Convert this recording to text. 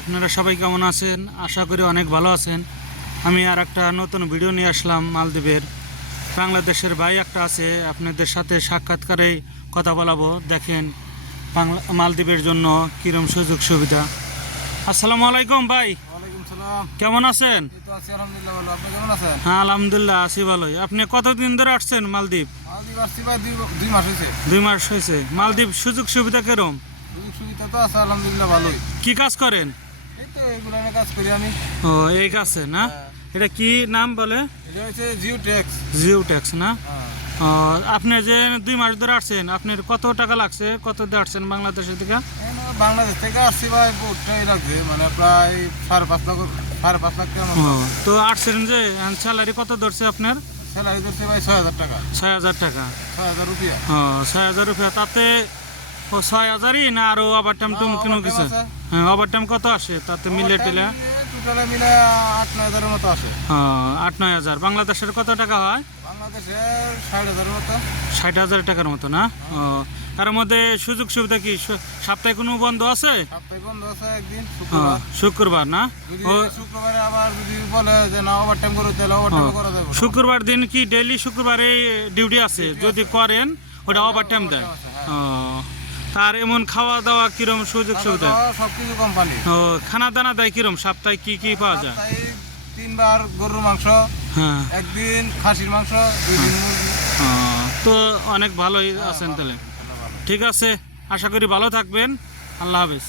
আপনারা সবাই কেমন আছেন? আশা করি অনেক ভালো আছেন। আমি আর একটা নতুন ভিডিও নিয়ে আসলাম মালদ্বীপের। বাংলাদেশের ভাই একটা আছে আপনাদের সাথে সাক্ষাৎকারে কথা বলাবো। দেখেন বাংলা মালদ্বীপের জন্য কিরম সুযোগ সুবিধা। আসসালামু আলাইকুম ভাই। কেমন আছেন? হ্যাঁ আলহামদুলিল্লাহ আছি ভালোই। আপনি কতদিন ধরে আসছেন মালদ্বীপ? দুই মাস হয়েছে। মালদ্বীপ সুযোগ সুবিধা কেরম? সুযোগ সুবিধা তো আছে আলহামদুলিল্লাহ ভালোই। কি কাজ করেন? এই তো এগুলো কাজ করি আমি। ও এই কাছে না? এটা কি নাম বলে? এটা হচ্ছে জিও ট্যাক্স জিও ট্যাক্স না আপনি যে দুই মাস ধরে আসছেন আপনার কত টাকা লাগছে? কত দিয়ে আসছেন বাংলাদেশের থেকে বাংলাদেশ থেকে আসছি ভাই বহুতটাই লাগছে মানে প্রায় সাড়ে পাঁচ লাখ সাড়ে পাঁচ লাখ টাকা তো আসছেন যে স্যালারি কত ধরছে আপনার? স্যালারি দিচ্ছে ভাই ছয় হাজার টাকা। ছয় হাজার টাকা। ছয় হাজার রুপিয়া। ও ছয় হাজার রুপিয়া তাতে ও ছয় হাজারই না আরও ওভার টাইম টুম কোনো কিছু। হ্যাঁ ওভার টাইম কত আসে? তাতে মিলে টিলে। টোটালে মিলে আট নয় হাজারের মতো আসে। ও, আট নয় হাজার। বাংলাদেশের কত টাকা হয়? বাংলাদেশের ষাট হাজারের মতো। ষাট হাজার টাকার মতো না? ও তার মধ্যে সুযোগ সুবিধা কি? সপ্তাহে কোনো বন্ধ আছে? সপ্তাহে বন্ধ আছে একদিন শুক্রবার। শুক্রবার না? শুক্রবারে আবার যদি বলে যে না ওভার করো তাহলে ওভার করা যাবে। শুক্রবার দিন কি ডেইলি শুক্রবারে ডিউটি আছে? যদি করেন ওটা ওভার টাইম দেয়। ও তার এমন খাওয়া দাওয়া কিরম সুযোগ সুবিধা? সবকিছু কোম্পানি ও খানা দানা দেয় কিরম? সপ্তাহে কি কি পাওয়া যায়? তিনবার গরুর মাংস হ্যাঁ। একদিন খাসির মাংস দুই দিন মুরগি। তো অনেক ভালোই আছেন তাহলে। ঠিক আছে আশা করি ভালো থাকবেন। আল্লাহ হাফেজ।